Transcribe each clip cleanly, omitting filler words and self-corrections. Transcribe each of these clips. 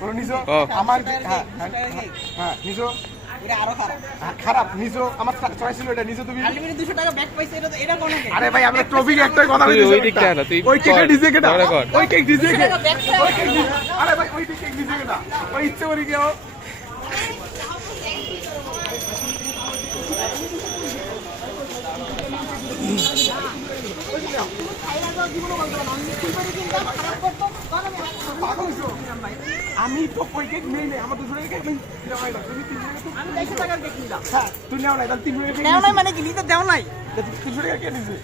বলো নিছো আমার হ্যাঁ নিছো খারাপ নিছো আমার চয়েস ছিল এটা নিছো তুমি আলটিমেটলি 200 টাকা ব্যাক পাইছে এটা কোন কেক আরে ভাই আমরা ট্রফির একটা কথা বলছি ওই দিকটা না তুই ওই কেকটা ডিজে কেটা ওই কেক ডিজে কে ব্যাক আরে ভাই ওই কেক ডিজে কেটা ওই ইচ্ছে করে কেউ আমি তো ওই কেক নেই নেই আমার 200 টাকা কেক নেই নেওয়াই না তুমি 300 টাকা আমি 100 টাকার কেক নিলাম হ্যাঁ তুই নেও নাই তাহলে 300 টাকা কেক নেও নাই মানে কি নিতে দেও নাই 300 টাকা কে দিছে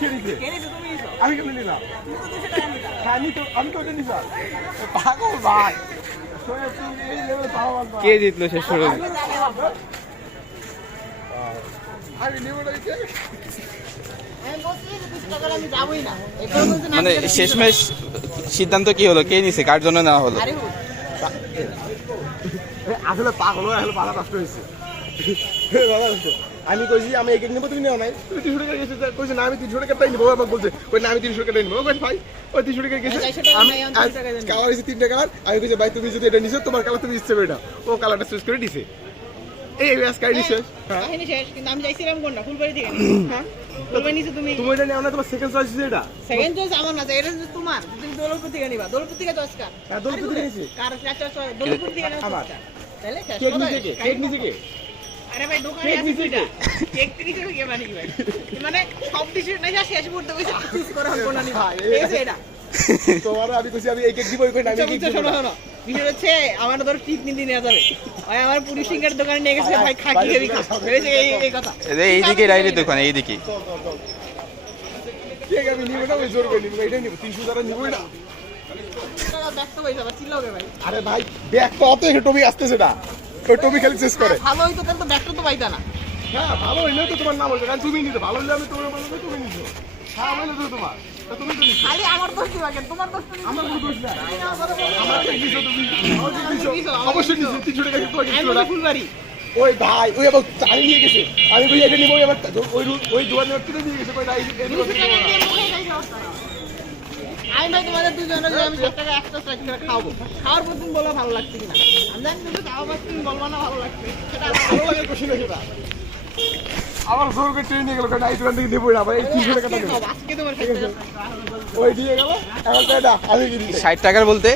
কে দিছে কে নিছো তুমি নিছো আমি কেন নিলাম তুমি তো 200 টাকা নিলা হ্যাঁ আমি তো ওটা নিলাম পাগল ভাই শোনে তুমি এই লেভেলে পাগল ভাই কে জিতলো শেষ পর্যন্ত? আমি নেব না কেক আমি বলছি যে 200 টাকা আমি যাবই না এটা বলতে না মানে শেষমেশ সিদ্ধান্ত কি হলো, কে নিছে, কার জন্য নেওয়া হলো? আরে আসলে পাগল আসলে পালা কষ্ট হয়েছে আমি কইছি আমি এই কেক নেবো তুমি নেও নাই তুমি 300 টাকা গেছে কইছে না আমি 300 টাকাটাই নেবো আমাকে বলছে কই না আমি 300 টাকাটাই নেবো কই ভাই ওই 300 টাকা গেছে 400 টাকা আমি নাই, আমি 300 টাকা দেন। কালার হইছে 3 টাকা আমি কইছি ভাই তুমি যদি এটা নিছো তোমার কালার তুমি ইচ্ছে করে দাও ও কালারটা চুজ করে দিছে এই আজকাই দিছে হ্যাঁ কাহিনী শেষ কিন্তু আমি যাইছিলাম কোনটা ফুলবাড়ি থেকে হ্যাঁ ফুলবাড়ি নিছো তুমি তুমি এটা নেও না তোমার সেকেন্ড চয়েস দিছে এটা সেকেন্ড চয়েস আমার না এটা হচ্ছে তোমার তুমি দৌলতপুর থেকে নিবা দৌলতপুর থেকে চয়েস কার হ্যাঁ, দৌলতপুর থেকে নিছি। কার চার চয়েস দৌলতপুর থেকে নাও আমার। তাহলে শেষ কেক কথা নিছে কে কেক নিছে কে আরে ভাই দোকানে কেক আছে নিছে দুইটা কে? কেক থেকে শুরু কে বানি ভাই মানে সব কিছু না যা শেষ করতে কইছে চুজ করে হল কোনা নি ভাই এই যে এটা তোমার আমি কইছি আমি এই কেক দিব কই না আমি কেক দিব শোনো শোনো বিষয় হচ্ছে আমার ধর ঠিক নিতে নেওয়া যাবে ভাই আমার পুরি সিঙ্গার দোকানে নিয়ে গেছে ভাই খাকি হেবি খা ভেবেছে এই কথা এইদিকে রাইডের দোকানে এইদিকে কেক আমি নিব না ওই জোর করে নিব এটা নিব 300 টাকা নিবই না টাকা ব্যাক তো হয়ে যাবে চিল্লাবে ভাই আরে ভাই ব্যাগ তো অত টবি আসতেছে না ওই টবি খালি শেষ করে ভালো হইতো তাহলে তো ব্যাকটা তো পাইতা না হ্যাঁ ভালো হইলে তো তোমার নাম হইছে কারণ তুমি নিতে ভালো হইলে আমি তোমার বলবো তুমি নিছো হ্যাঁ হইলে তো তোমার তা তুমি তো নিছো খালি আমার দোষ দিবা কেন তোমার দোষ তো নিছো আমার কোনো দোষ নাই আমার আমার নিছো তুমি আমার নিছো অবশ্যই নিছো 300 টাকা কিন্তু আমি কিছু বলি না ফুলবাড়ি ওই ভাই ওই আবার চালি নিয়ে গেছে আমি কই এটা নিব এবার ওই দোকানে কিনে নিয়ে গেছে কই না এই 200 টাকা দিয়ে মুখে খাইছে অবস্থা না। আমি ভাই তোমাদের দুজনে যে আমি 7 টাকা এক্সট্রা চার্জ করে খাবো খাওয়ার পর তুমি বলো ভালো লাগছে কিনা আমি জানি তুমি খাওয়া পর তুমি বলবা না ভালো লাগছে সেটা আমার ভালো লাগে খুশি লাগে না আমার জোর করে ট্রেন নিয়ে গেল কারণ এই দোকান থেকে দেবো না ভাই এই 300 টাকা আজকে দেবো খাবো, আজকে তোমার খেতে হবে। ওই দিয়ে গেল এখন তো এটা আমি কিনি 60 টাকার বলতে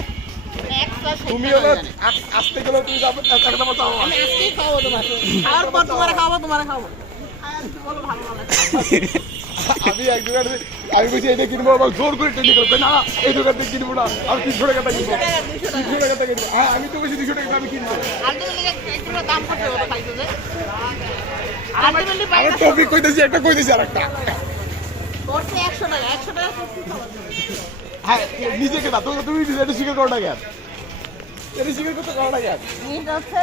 extra 60 তুমি টাকা হলো জানি। আসতে গেলে তুমি যাবে টাকা দাও চাও আমি আজকেই খাবো তোমার খাওয়ার পর তোমার খাবো বলো ভালো লাগছে আমি এক দোকান আমি বলছি এটা কিনবো আবার জোর করে ট্রেন নিয়ে গেল না এই দোকান থেকে কিনবো না আমি 300 টাকা কিনবো 300 টাকা কিনবো হ্যাঁ আমি তো বলছি 200 টাকা আমি কিনবো আলটিমেটলি একটু দাম করতে হবে খাইতে যে আলটিমেটলি আমার পাইনা টপিক কইতেছি একটা কইতেছি আরেকটা করতে 100 টাকা 100 টাকা করতে খাবো হ্যাঁ নিজে কেনা তো তুমি এটা স্বীকার করো না কেন এটা স্বীকার করতে করো না কেন জিনিসটা হচ্ছে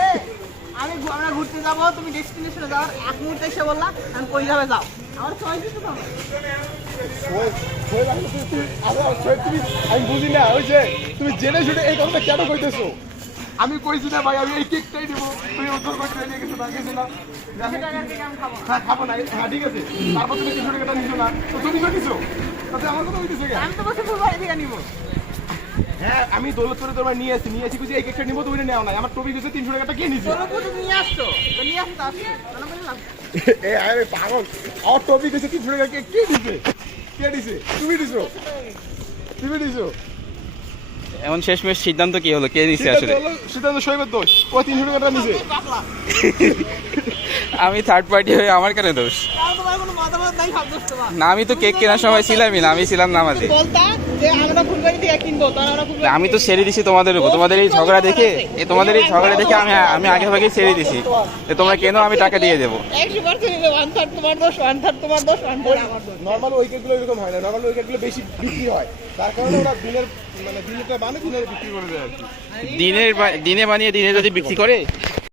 আমরা ঘুরতে যাব তুমি ডেস্টিনেশনে যাওয়ার এক মুহূর্তে এসে বললা আমি কই যাবে যাও আমার চয়েস দিতে হবে আমি বুঝি না ওই যে তুমি জেনে শুনে এই কথাটা কেন কইতেছো আমি কইছি না ভাই আমি এই কেকটাই দেবো তুমি উত্তর করে ট্রেনে গেছো না গেছো না টাকার থেকে আমি খাবো হ্যাঁ খাবো না হ্যাঁ ঠিক আছে তারপর তুমি 300 টাকাটা নিছো না তো তুমি তো নিছো তাতে আমার কথা হইতেছে কেন আমি তো বসে ফুলবাড়ি থেকে নিবো হ্যাঁ আমি দৌলতপুরে তোমার নিয়ে আসি বুঝি এই কেকটা নিবো তুমি নেও না আমার টপি দিয়েছে 300 টাকাটা কে নিছো তোর উপর নিয়ে আসছো তো নিয়ে আসতে আসছে কেন বললাম এ আরে পাগল আমার টপি দিয়েছে 300 টাকা কে দিছে কে দিছে তুমি দিছো তুমি দিছো এমন শেষমেশ সিদ্ধান্ত কি হলো, কে নিছে আসলে? সিদ্ধান্ত সৈকত দোষ ও 300 টাকাটা নিছে পাগলা আমি থার্ড পার্টি হয়ে আমার কেন দোষ? তাও তোমার কোনো মতামত নাই সব দোষ তোমার না আমি তো কেক কেনার সময় ছিলামই না, আমি ছিলাম নামাজে। বলতা যে আমরা ফুলবাড়ি থেকে কিনবো তখন আমরা ফুলবাড়ি আমি তো ছেড়ে দিছি তোমাদের উপর, তোমাদের এই ঝগড়া দেখে আমি আগে ভাগে ছেড়ে দিছি যে তোমরা কেন, আমি টাকা দিয়ে দেবো। 100% নিলে 1/3 তোমার দোষ 1/3 তোমার দোষ 1/3 আমার দোষ নরমাল উইকেটগুলো এরকম হয় না নরমাল উইকেটগুলো বেশি বিক্রি হয় তার কারণে ওরা দিনেরটা বানিয়ে দিনের বিক্রি করে দেয় আর কি দিনে বানিয়ে দিনে যদি বিক্রি করে